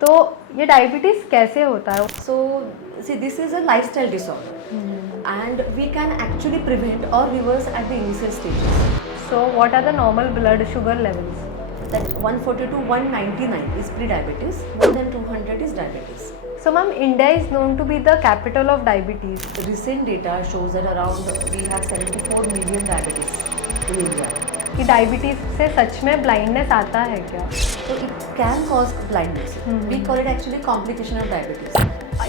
तो ये डायबिटीज़ कैसे होता है? So, see, this is a lifestyle disorder, and we can actually prevent or reverse at the initial stages. So what are the normal blood sugar levels? That 140 to 199 is pre-diabetes, more than 200 is diabetes. So ma'am, India is known to be the capital of diabetes. Recent data shows that around we have 74 million diabetes in India. कि diabetes से सच में blindness आता है क्या? So it can cause blindness. We call it actually complication of diabetes.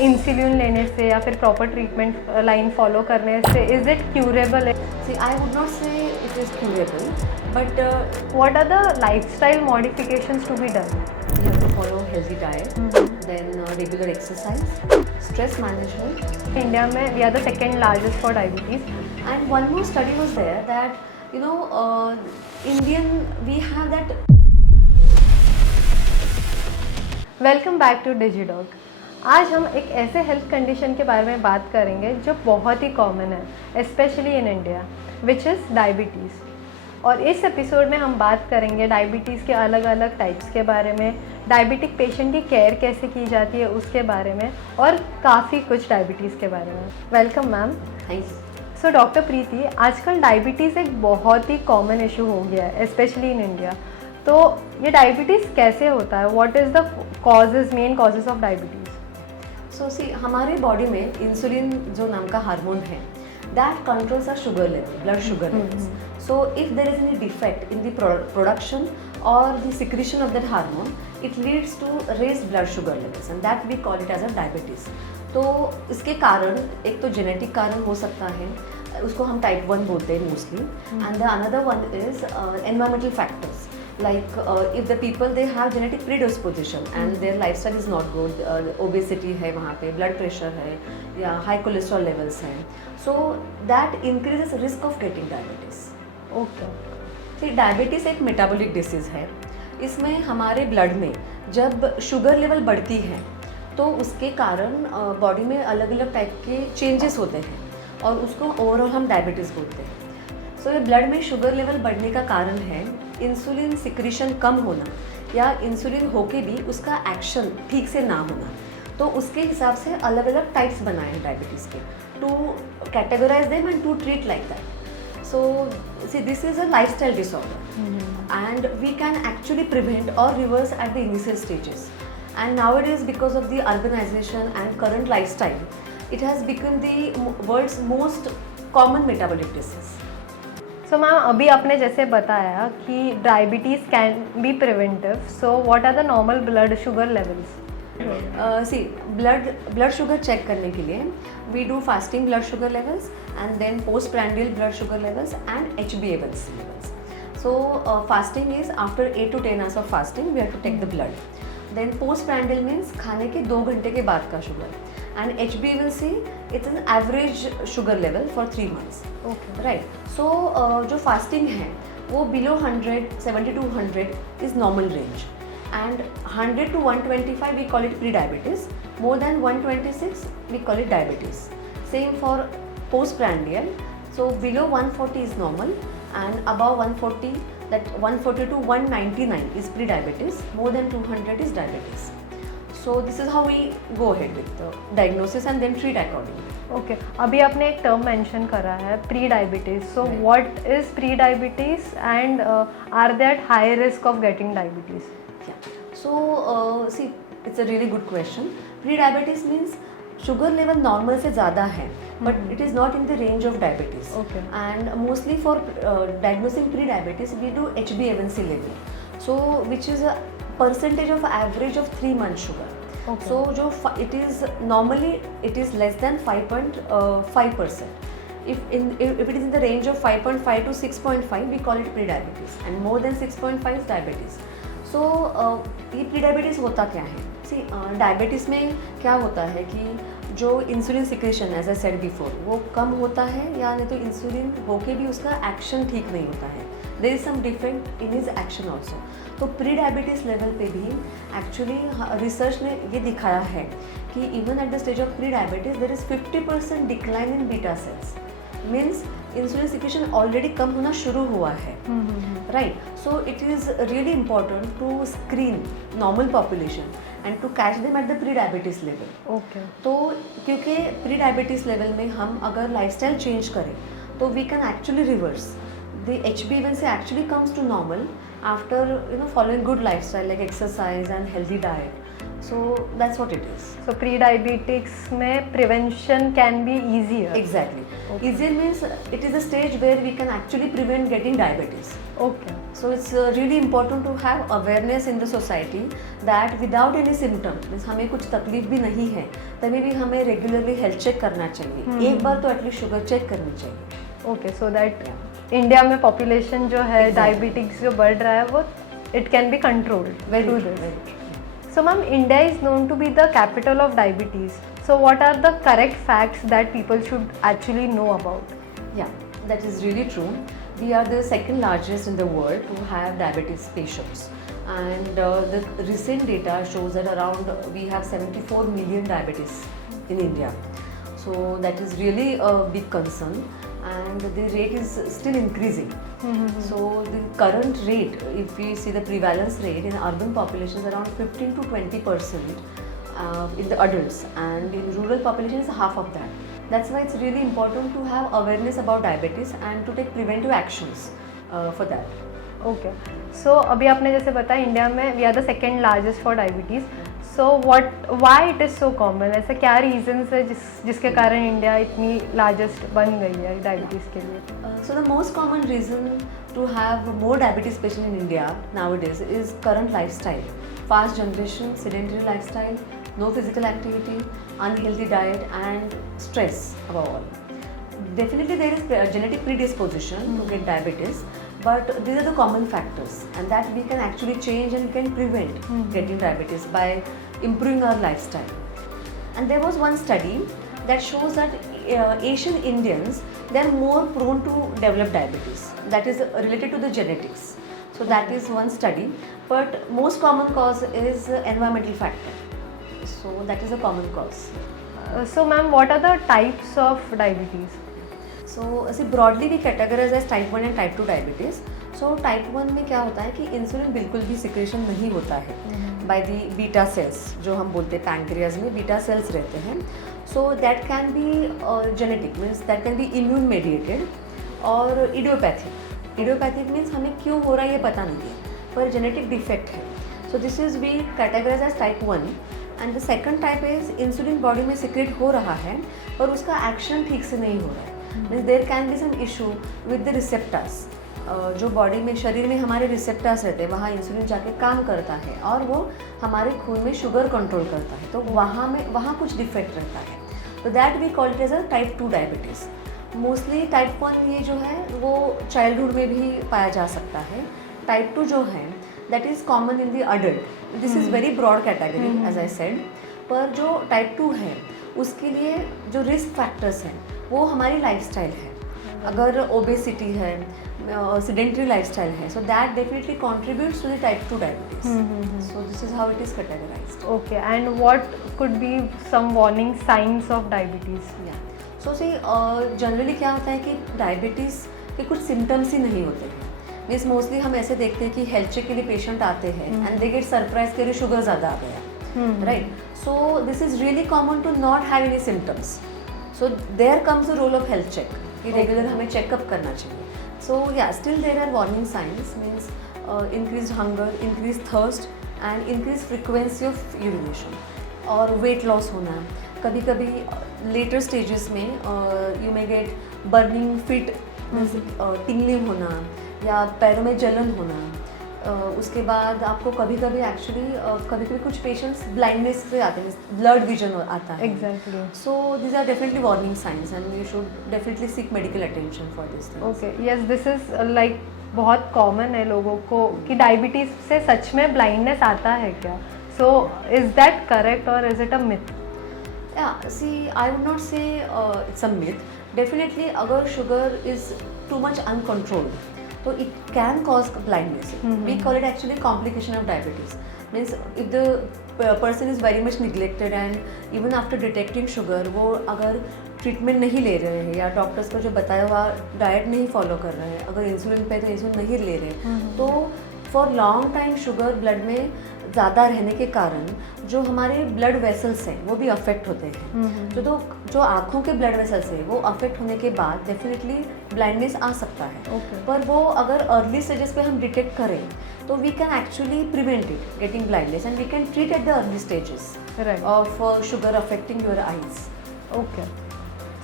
Insulin लेने से या फिर प्रॉपर ट्रीटमेंट लाइन फॉलो करने से is it curable? See, I would not say it is curable, but what are the lifestyle modifications to be done? you have to follow healthy diet, then regular exercise, stress management. India में we are the second largest for diabetes. And one more study was there that, you know, Indian, we have that. Welcome back to Digidog. आज हम एक ऐसे health condition के बारे में बात करेंगे जो बहुत ही कॉमन है, specially in India, which is diabetes. और इस एपिसोड में हम बात करेंगे डायबिटीज़ के अलग अलग टाइप्स के बारे में, डायबिटिक पेशेंट की केयर कैसे की जाती है उसके बारे में, और काफ़ी कुछ डायबिटीज़ के बारे में. Welcome ma'am. Thanks. So doctor Preeti, आजकल डायबिटीज़ एक बहुत ही कॉमन इशू हो गया है, स्पेशली इन इंडिया. तो ये डायबिटीज़ कैसे होता है? What is the causes, main causes of diabetes? So see, हमारे बॉडी में इंसुलिन जो नाम का हार्मोन है, that controls our sugar level, blood sugar levels. So if there is any defect in the production or the secretion of that hormone, it leads to raised blood sugar levels, and that we call it as a diabetes. तो इसके कारण एक तो genetic कारण हो सकता है, उसको हम टाइप 1 बोलते हैं mostly, and the another one is environmental factors. Like if the people they have genetic predisposition and their lifestyle is not good, obesity है वहाँ पे, blood pressure है या high cholesterol levels हैं, so that increases risk of getting diabetes. Okay. फिर diabetes एक metabolic disease है. इसमें हमारे ब्लड में जब शुगर लेवल बढ़ती है तो उसके कारण बॉडी में अलग अलग टाइप के चेंजेस होते हैं और उसको ओवरऑल हम डायबिटीज़ बोलते हैं. सो ये ब्लड में शुगर लेवल बढ़ने का कारण है इंसुलिन सिक्रीशन कम होना या इंसुलिन होके भी उसका एक्शन ठीक से ना होना. तो उसके हिसाब से अलग अलग टाइप्स बनाए हैं डायबिटीज़ के, to categorize them and to treat like that. So see, this is a lifestyle disorder and we can actually prevent और reverse at the initial stages. And nowadays, because of the urbanization and current lifestyle, it has become the world's most common metabolic disease. So ma'am, अभी आपने जैसे बताया कि diabetes can be preventive, so what are the normal blood sugar levels? See, blood sugar check करने के लिए we do fasting blood sugar levels and then postprandial blood sugar levels and HbA1c levels. So fasting is after 8 to 10 hours of fasting we have to take the blood. Then postprandial means खाने के 2 घंटे के बाद का sugar, and HbA1c it's an average sugar level for 3 months. Okay. Right. So जो fasting है वो below 100, 70 to 100 is normal range, and 100 to 125 we call it pre-diabetes. More than 126 we call it diabetes. Same for postprandial. So below 140 is normal, and above 140, that 140 to 199 is pre-diabetes. More than 200 is diabetes. So this is how we go ahead with the diagnosis and then treat accordingly. Okay. अभी आपने एक term mention करा है, prediabetes. So Right. What is prediabetes and are they at high risk of getting diabetes? Yeah. So see, it's a really good question. Pre-diabetes means sugar level normal से ज़्यादा है, but it is not in the range of diabetes. Okay. And mostly for diagnosing pre-diabetes, we do HbA1c level. So which is a percentage of average of 3 months sugar. Okay. So जो it is normally it is less than 5.5%. If it is in the range of 5.5 to 6.5, we call it pre-diabetes, and more than 6.5 is diabetes. सो ये pre diabetes होता क्या है? सी, diabetes में क्या होता है कि जो insulin secretion as I said before वो कम होता है, या नहीं तो इंसुलिन होके भी उसका एक्शन ठीक नहीं होता है. There is some defect in his action also. तो प्री डायबिटीज़ लेवल पे भी एक्चुअली रिसर्च ने ये दिखाया है कि even at the stage of prediabetes there is 50% decline in beta cells. Means insulin secretion already कम होना शुरू हुआ है. Right. So it is really important to screen normal population and to catch them at the prediabetes level. Okay तो क्योंकि pre diabetes level में हम अगर लाइफस्टाइल चेंज करें तो we can actually reverse the HbA1c actually comes to normal after following good lifestyle like exercise and healthy diet. So that's what it is. So prediabetics में prevention can be easier. Exactly. Okay. Easier means it is a stage where we can actually prevent getting diabetes. Okay So it's really important to have awareness in the society that without any symptom, means हमें कुछ तकलीफ भी नहीं है तभी भी हमें regularly health check करना चाहिए। एक बार तो एटलीस्ट शुगर चेक करनी चाहिए। ओके सो दैट इंडिया में पॉपुलेशन जो है Exactly. डायबिटिक्स जो बढ़ रहा है वो it can be controlled Very through true, this. very true. So ma'am, India is known to be the capital of diabetes. So what are the correct facts that people should actually know about? Yeah, that is really true. We are the second largest in the world to have diabetes patients, and the recent data shows that around we have 74 million diabetes in India. So that is really a big concern, and the rate is still increasing. So the current rate, if we see the prevalence rate in urban populations, around 15 to 20% in the adults, and in rural population is half of that. That's why it's really important to have awareness about diabetes and to take preventive actions for that. Okay so अभी आपने जैसे बताया India में we are the second largest for diabetes. So why it is so common? ऐसा क्या reasons है जिसके कारण इंडिया इतनी लार्जेस्ट बन गई है डायबिटीज़ के लिए? So the most common reason to have more diabetes patient in India nowadays is current lifestyle. Fast generation, sedentary lifestyle, no physical activity, unhealthy diet and stress above all. Definitely there is genetic predisposition to get diabetes, but these are the common factors and that we can actually change and can prevent getting diabetes by improving our lifestyle. And there was one study that shows that Asian Indians, they are more prone to develop diabetes. That is related to the genetics. So that is one study, but most common cause is environmental factor. So that is a common cause. So ma'am, what are the types of diabetes? So see broadly we categorize as type 1 and type 2 diabetes. So type 1 में क्या होता है कि insulin बिल्कुल भी secretion नहीं होता है बाय दी बीटा सेल्स, जो हम बोलते हैं पैंक्रियाज में बीटा सेल्स रहते हैं. सो that can B genetic, means that can B immune mediated और इडियोपैथिक. इडियोपैथिक मीन्स हमें क्यों हो रहा है ये पता नहीं है, पर जेनेटिक डिफेक्ट है. So this is we categorise as type 1. And the second type is insulin body में सिक्रेट हो रहा है पर उसका एक्शन ठीक से नहीं हो रहा है. Means there can be some issue with the receptors. जो बॉडी में, शरीर में हमारे रिसेप्टर्स रहते हैं, वहाँ इंसुलिन जाके काम करता है और वो हमारे खून में शुगर कंट्रोल करता है. तो वहाँ कुछ डिफेक्ट रहता है. तो that we call it as a type 2 diabetes. Mostly type 1 ये जो है वो चाइल्डहुड में भी पाया जा सकता है. टाइप 2 जो है that is common in the adult. This is very broad category as I said. पर जो टाइप 2 है उसके लिए जो रिस्क फैक्टर्स हैं वो हमारी लाइफस्टाइल है. अगर ओबेसिटी है, sedentary lifestyle है, so that definitely contributes to the type 2 diabetes. So this is how it is categorized. Okay, and what could be some warning signs of diabetes? Yeah. So see, generally क्या होता है कि diabetes के कुछ symptoms ही नहीं होते हैं. Means mostly हम ऐसे देखते हैं कि हेल्थ चेक के लिए पेशेंट आते हैं एंड दे गेट सरप्राइज के लिए शुगर ज़्यादा आ गया, right. So this is really common to not have any symptoms. So there comes the role of health check कि रेगुलर हमें चेकअप करना चाहिए. So yeah, still there are warning signs, means increased hunger, increased thirst and increased frequency of urination और weight loss होना. कभी कभी later stages में you may get burning feet, tingling होना या पैरों में जलन होना. उसके बाद आपको कभी कभी एक्चुअली कुछ पेशेंट्स ब्लाइंडनेस से आते हैं, ब्लड विजन आता है. Exactly. So these are definitely warning signs and you should definitely seek medical attention for this things. Okay, yes, this is like बहुत कॉमन है लोगों को कि डायबिटीज़ से सच में ब्लाइंडनेस आता है क्या? सो इज दैट करेक्ट और is it a myth? Yeah, see, I would not say it's a myth. Definitely, अगर sugar is too much uncontrolled, so it can cause blindness. We call it actually complication of diabetes. Means if the person is very much neglected and even after detecting sugar, वो अगर treatment नहीं ले रहे हैं या doctors का जो बताया हुआ डाइट नहीं फॉलो कर रहे हैं, अगर इंसुलिन पे तो इंसुलिन नहीं ले रहे, तो for long time sugar blood में ज़्यादा रहने के कारण जो हमारे ब्लड वेसल्स हैं वो भी अफेक्ट होते हैं। जो आँखों के ब्लड वेसल्स हैं वो अफेक्ट होने के बाद डेफिनेटली ब्लाइंडनेस आ सकता है। पर वो अगर अर्ली स्टेजेस पे हम डिटेक्ट करें तो we can actually prevent it getting blindness and we can treat at the early stages of sugar affecting your eyes. Okay,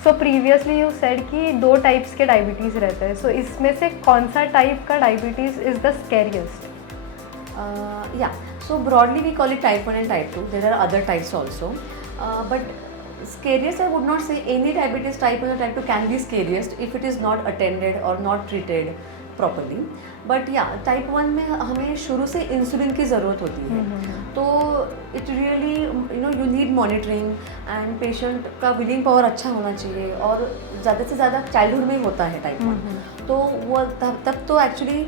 so previously you said कि 2 टाइप्स के डायबिटीज़ रहते हैं, सो इसमें से कौन सा टाइप का diabetes is the scariest? Yeah, so broadly we call it type 1 and type 2. There are other types also. But scariest, I would not say any diabetes type 1 or type 2 can be scariest if it is not attended or not treated properly. But yeah, type 1 में हमें शुरू से insulin की ज़रूरत होती है, तो it really you need monitoring and patient का विलिंग पावर अच्छा होना चाहिए, और ज़्यादा से ज़्यादा चाइल्डहुड में होता है टाइप 1, तो वो तब तो एक्चुअली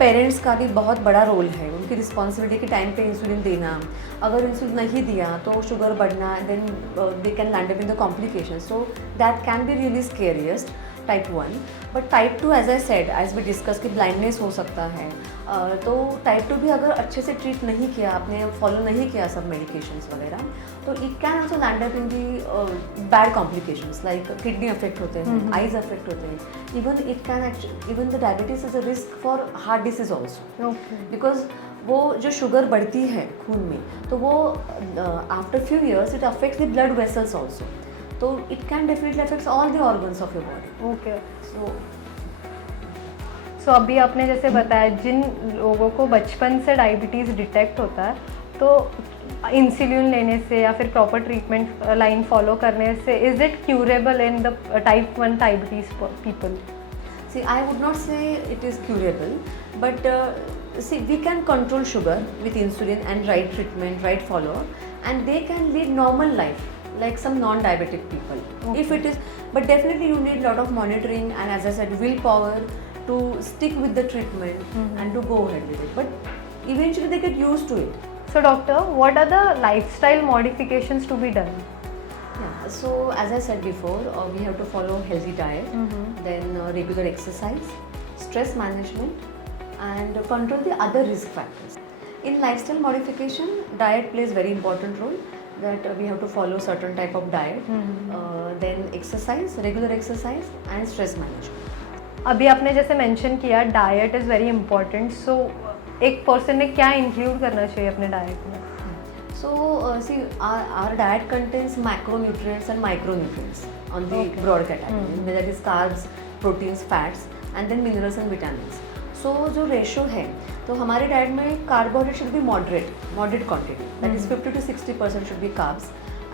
पेरेंट्स का भी बहुत बड़ा रोल है, उनकी रिस्पॉन्सिबिलिटी कि टाइम पे इंसुलिन देना। अगर इंसुलिन नहीं दिया तो शुगर बढ़ना, then they can land up in the complication, so that can be really scariest type 1। But type 2 as I said, as we discuss कि ब्लाइंडनेस हो सकता है, तो टाइप 2 भी अगर अच्छे से ट्रीट नहीं किया, आपने फॉलो नहीं किया सब मेडिकेशंस वगैरह, तो it can also land up in the bad complications like kidney affect होते हैं, आईज अफेक्ट होते हैं, even the diabetes is a risk for heart disease also, because वो जो शुगर बढ़ती है खून में, तो वो after few years it affects the blood vessels also, तो it can definitely affects all the organs of your body. Okay, so अभी आपने जैसे बताया जिन लोगों को बचपन से डायबिटीज़ डिटेक्ट होता है, तो इंसुलिन लेने से या फिर प्रॉपर ट्रीटमेंट लाइन फॉलो करने से is it curable in the type 1 diabetes people? See, I would not say it is curable, but see, we can control sugar with insulin and right treatment, right follow-up, and they can lead normal life like some non-diabetic people. Okay. If it is, but definitely you need lot of monitoring and, as I said, willpower to stick with the treatment and to go ahead with it. But eventually they get used to it. So doctor, what are the lifestyle modifications to be done? Yeah, so as I said before, we have to follow healthy diet, then regular exercise, stress management, and control the other risk factors. In lifestyle modification, diet plays very important role. That we have to follow certain type of diet, then exercise, regular exercise, and stress management. अभी आपने जैसे mention किया diet is very important, सो एक person ने क्या include करना चाहिए अपने डाइट में? So, see, our diet contains macronutrients and micronutrients on the broad category. That is carbs, proteins, fats, and then minerals and vitamins. So, जो ratio है, तो हमारे डाइट में carbohydrate should be moderate quantity, that is 50 to 60% should be carbs,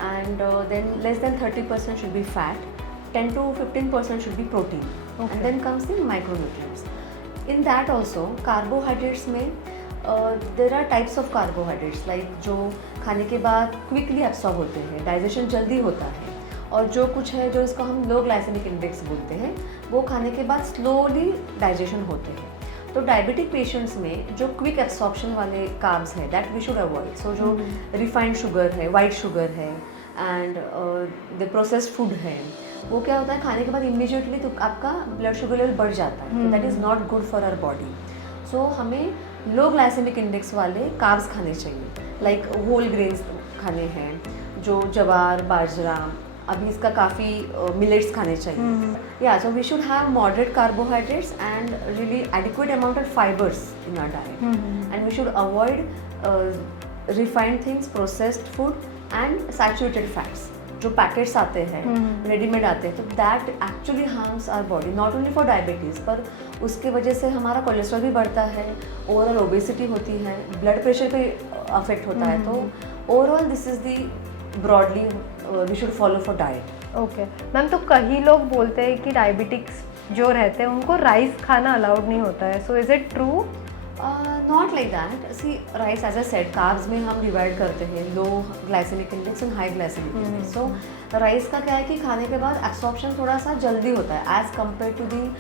and then less than 30% should be fat, 10 to 15% should be protein, and then comes the micronutrients. In that also carbohydrates में there are types of carbohydrates like जो खाने के बाद quickly absorb होते हैं, digestion जल्दी होता है, और जो कुछ है जो इसको हम लो ग्लाइसेमिक इंडेक्स बोलते हैं, वो खाने के बाद स्लोली डाइजेशन होते हैं। तो डायबिटिक पेशेंट्स में जो क्विक एब्सॉर्प्शन वाले कार्ब्स हैं दैट वी शुड अवॉइड। सो जो रिफाइंड शुगर है, वाइट शुगर है, एंड द प्रोसेस्ड फूड है, वो क्या होता है खाने के बाद इमीडिएटली तो आपका ब्लड शुगर लेवल बढ़ जाता है, that is not good for our body. So हमें लो ग्लाइसेमिक इंडेक्स वाले कार्ब्स खाने चाहिए, लाइक होल ग्रेन्स खाने हैं, जो जवार, बाजरा, अभी इसका काफ़ी मिलेट्स खाने चाहिए। या so we should have moderate carbohydrates and really adequate amount of fibres in our diet, and we should avoid refined things, processed food and saturated fats जो पैकेट्स आते हैं, रेडीमेड आते हैं, तो that actually harms our body, not only for diabetes, पर उसके वजह से हमारा कोलेस्ट्रॉल भी बढ़ता है, ओवरऑल ओबेसिटी होती है, ब्लड प्रेशर पे अफेक्ट होता है। तो overall this is the broadly we should follow for diet. Okay ma'am, तो कई लोग बोलते हैं कि डायबिटिक्स जो रहते हैं उनको राइस खाना अलाउड नहीं होता है, so is it true? Not like that. See rice as I said carbs में हम डिवाइड करते हैं low glycemic index and high glycemic index. So rice का क्या है कि खाने के बाद एब्सॉर्प्शन थोड़ा सा जल्दी होता है as compare to the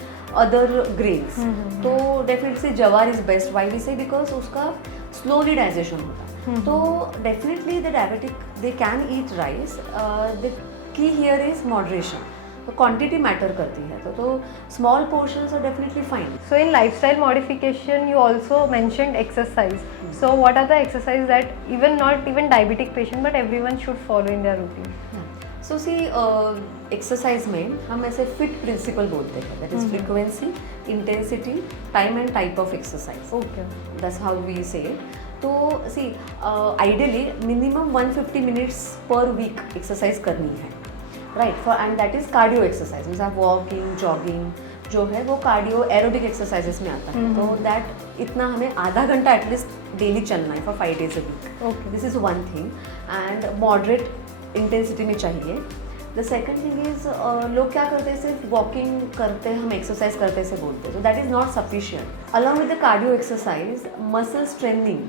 other grains. तो definitely jowar is best, why we say because उसका स्लोली डाइजेशन होता है। तो definitely the diabetic they can eat rice, the key here is moderation. तो क्वांटिटी मैटर करती है, तो small portions are definitely fine. So in lifestyle modification, you also mentioned exercise. So what are the exercises that not even diabetic patient but everyone should follow in their routine? So see exercise में हम ऐसे fit principle बोलते हैं, that is frequency, intensity, time and type of exercise. Okay. That's how we say. तो see ideally minimum 150 minutes per week exercise करनी है, right. For and that is cardio exercise, means आप walking, jogging जो है वो cardio aerobic exercises में आता है. तो दैट इतना हमें आधा घंटा एटलीस्ट डेली चलना है for 5 days a week. Okay. This is one thing. And moderate intensity में चाहिए. द सेकेंड थिंग इज लोग क्या करते हैं, सिर्फ वॉकिंग करते हम एक्सरसाइज करते से बोलते हैं, तो that is not sufficient. Along with the cardio exercise muscle strengthening,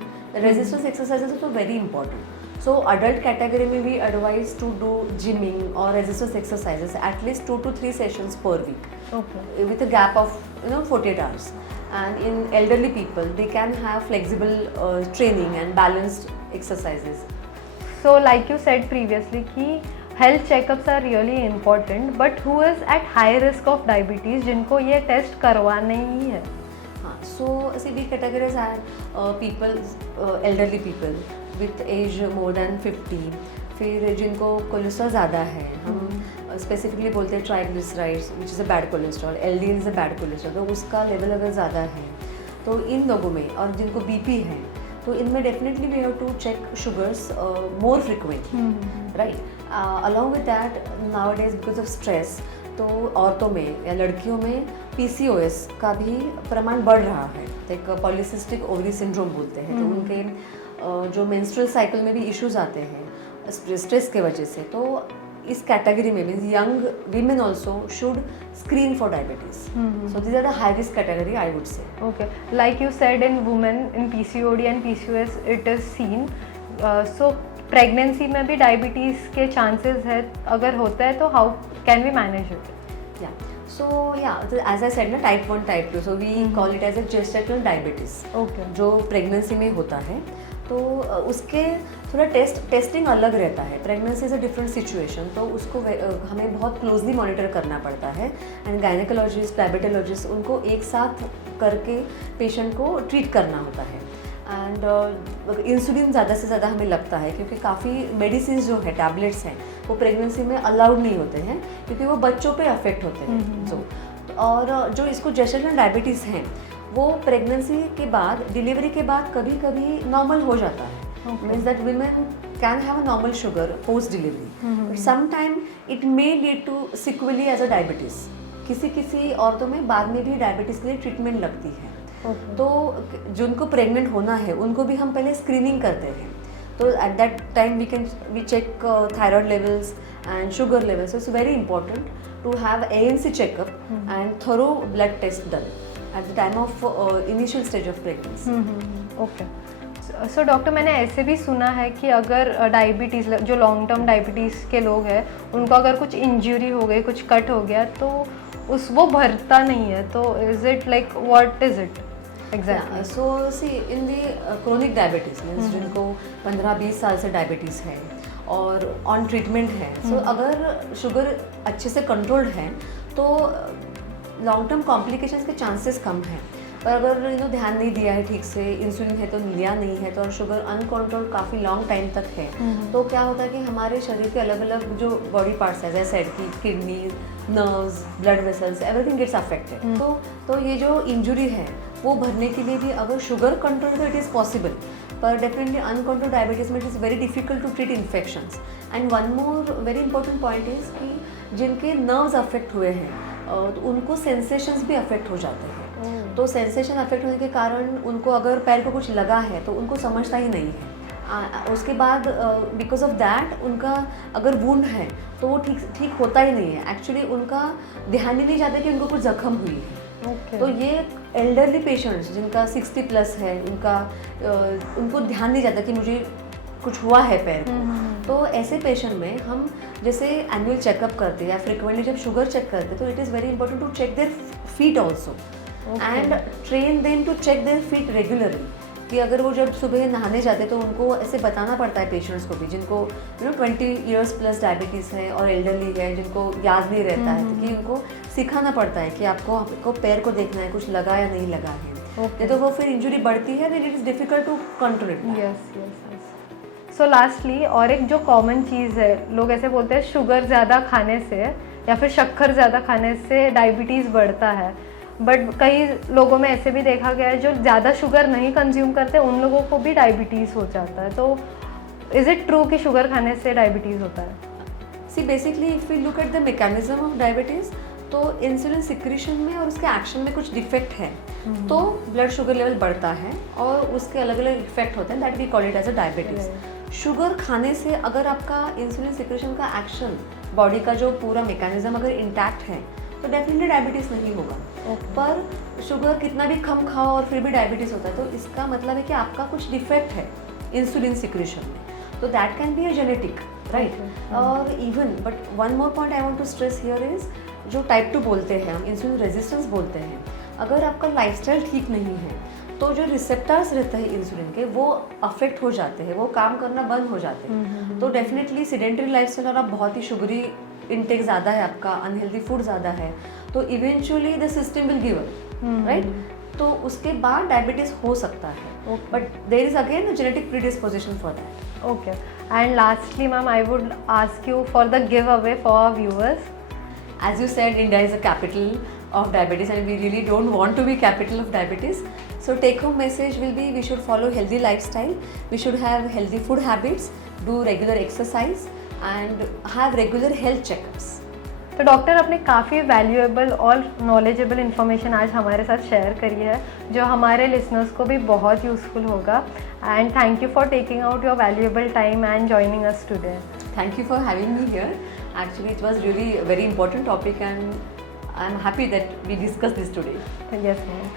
resistance exercises are तो very important. So adult category में भी एडवाइज टू डू जिमिंग और resistance exercises at least 2 to 3 sessions per week. Okay. With a gap of 48 hours. And in elderly people, they can have flexible training and balanced exercises. So like you said previously कि health checkups are really important, but who is at high risk of diabetes जिनको ये test करवाना ही है? हाँ, so see we categorize people, elderly people with age more than 50. फिर जिनको cholesterol ज़्यादा है, हम स्पेसिफिकली बोलते हैं triglycerides which is a bad cholesterol, LDL is a bad cholesterol, तो उसका लेवल अगर ज़्यादा है तो इन लोगों में, और जिनको BP है तो इनमें definitely we have to check sugars more frequently, right. Along with that nowadays because of stress, तो औरतों में या लड़कियों में PCOS का भी प्रमाण बढ़ रहा है. एक पॉलीसिस्टिक ओवरी सिंड्रोम बोलते हैं. तो उनके जो मेंस्ट्रुअल साइकिल में भी इश्यूज आते हैं स्ट्रेस के वजह से. तो इस कैटेगरी में means young women also should screen for diabetes. So this are the high risk category I would say. Okay, like you said, in women in PCOD and PCOS it is seen. So pregnancy में भी diabetes के chances है, अगर होता है तो how can we manage it? As I said ना, type 1 type 2, so we call it as a gestational diabetes. Okay. जो प्रेगनेंसी में होता है तो उसके थोड़ा टेस्टिंग अलग रहता है. Pregnancy is a different situation, तो उसको हमें बहुत क्लोजली मॉनिटर करना पड़ता है. एंड गायनेकोलॉजिस्ट, डायबिटोलॉजिस्ट उनको एक साथ करके पेशेंट को ट्रीट करना होता है. एंड इंसुलिन ज़्यादा से ज़्यादा हमें लगता है क्योंकि काफ़ी मेडिसिन जो है, टैबलेट्स हैं, वो प्रेगनेंसी में अलाउड नहीं होते हैं क्योंकि वो बच्चों पे अफेक्ट होते हैं. और जो इसको जेस्टेशनल डायबिटीज़ हैं वो प्रेगनेंसी के बाद, डिलीवरी के बाद कभी कभी नॉर्मल हो जाता है. Means that women can have a normal sugar post delivery, but some it may lead to sequelae as a diabetes. किसी औरतों में बाद में भी डायबिटीज़ के लिए ट्रीटमेंट लगती है. तो जिनको प्रेग्नेंट होना है उनको भी हम पहले स्क्रीनिंग करते हैं. तो at that time we check thyroid levels and sugar levels. So it's very important to have ANC checkup and thorough blood test done at the time of initial stage of pregnancy. Okay. So doctor, मैंने ऐसे भी सुना है कि अगर diabetes, जो long term diabetes के लोग हैं, उनको अगर कुछ इंजरी हो गई, कुछ कट हो गया, तो वो भरता नहीं है. तो is it like, what is it exactly? So see in the chronic diabetes means जिनको 15-20 साल से डायबिटीज़ है और ऑन ट्रीटमेंट है, सो अगर शुगर अच्छे से कंट्रोल्ड है तो लॉन्ग टर्म कॉम्प्लिकेशंस के चांसेस कम हैं. पर अगर ध्यान नहीं दिया है ठीक से, इंसुलिन है तो लिया नहीं है, तो और शुगर अनकंट्रोल्ड काफ़ी लॉन्ग टाइम तक है, तो क्या होता है कि हमारे शरीर के अलग अलग जो बॉडी पार्ट्स है, जैसे सेड की kidney, nerves, blood vessels, everything gets affected. तो ये जो इंजुरी है वो भरने के लिए भी अगर शुगर कंट्रोल है इट इज़ पॉसिबल, पर डेफिनेटली अनकंट्रोल्ड डायबिटीज़ में it is very difficult to treat infections. And one more very important point is कि जिनके नर्व्स अफेक्ट हुए हैं तो उनको सेंसेशंस भी अफेक्ट हो जाते हैं. तो सेंसेशन अफेक्ट होने के कारण उनको अगर पैर को कुछ लगा है तो उनको समझता ही नहीं है. उसके बाद बिकॉज ऑफ दैट उनका अगर वुंड है तो वो ठीक होता ही नहीं है. एक्चुअली उनका ध्यान ही नहीं जाता कि उनको कुछ जख्म हुई है. तो ये एल्डरली पेशेंट्स जिनका 60+ है, उनको ध्यान नहीं जाता कि मुझे कुछ हुआ है पैर को. तो ऐसे पेशेंट में हम जैसे एनुअल चेकअप करते हैं या फ्रिक्वेंटली जब शुगर चेक करते हैं, तो it is very important to check their feet also and train them to check their feet regularly. कि अगर वो जब सुबह नहाने जाते हैं तो उनको ऐसे बताना पड़ता है पेशेंट्स को भी, जिनको 20 ईयर्स प्लस डायबिटीज़ है और एल्डरली है, जिनको याद नहीं रहता है, कि उनको सिखाना पड़ता है कि आपको पैर को देखना है कुछ लगा या नहीं लगा है। नहीं तो वो फिर इंजरी बढ़ती है, then it is difficult to control it. Yes. So lastly और एक जो कॉमन चीज़ है, लोग ऐसे बोलते हैं शुगर ज़्यादा खाने से या फिर शक्कर ज़्यादा खाने से डायबिटीज़ बढ़ता है, बट कई लोगों में ऐसे भी देखा गया है जो ज़्यादा शुगर नहीं कंज्यूम करते उन लोगों को भी डायबिटीज़ हो जाता है। तो इज़ इट ट्रू कि शुगर खाने से डायबिटीज़ होता है? See basically if we look at the mechanism of diabetes, तो इंसुलिन सिक्रीशन में और उसके एक्शन में कुछ डिफेक्ट है, तो ब्लड शुगर लेवल बढ़ता है और उसके अलग अलग इफेक्ट होते हैं, that we call it as a diabetes. Sugar खाने से अगर आपका इंसुलिन सिक्रीशन का एक्शन, बॉडी का जो पूरा मैकेनिज्म अगर इंटैक्ट है तो डेफिनेटली डायबिटीज़ नहीं होगा। पर शुगर कितना भी कम खाओ और फिर भी डायबिटीज़ होता है, तो इसका मतलब है कि आपका कुछ डिफेक्ट है इंसुलिन सिक्रीशन में, तो that can be a genetic, right. और even but one more point I want to stress here is, जो टाइप 2 बोलते हैं हम, इंसुलिन रेजिस्टेंस बोलते हैं, अगर आपका लाइफस्टाइल ठीक नहीं है तो जो रिसेप्टर्स रहते हैं इंसुलिन के वो अफेक्ट हो जाते हैं, वो काम करना बंद हो जाते हैं। तो डेफिनेटली सीडेंटरी लाइफस्टाइल और आप बहुत ही शुगरी इंटेक ज़्यादा है, आपका अनहेल्दी फूड ज़्यादा है, तो eventually the system will give up, right. तो उसके बाद डायबिटीज़ हो सकता है, but there is again a genetic predisposition for that. Okay, and lastly ma'am I would ask you for the giveaway for our viewers. As you said, India is a capital of diabetes and we really don't want to be capital of diabetes. So take home message will be, we should follow healthy lifestyle, we should have healthy food habits, do regular exercise and have regular health checkups. तो doctor आपने काफ़ी valuable और knowledgeable information आज हमारे साथ share करी है जो हमारे लिसनर्स को भी बहुत यूज़फुल होगा, and thank you for taking out your valuable time and joining us today. Thank you for having me here. Actually, it was really a very important topic and I'm happy that we discussed this today. Yes ma'am,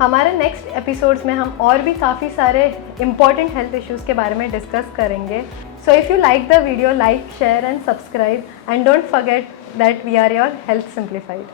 हमारे next episodes में हम और भी काफ़ी सारे important health issues के बारे में डिस्कस करेंगे। So if you like the video, like, share and subscribe, and don't forget that we are your health simplified.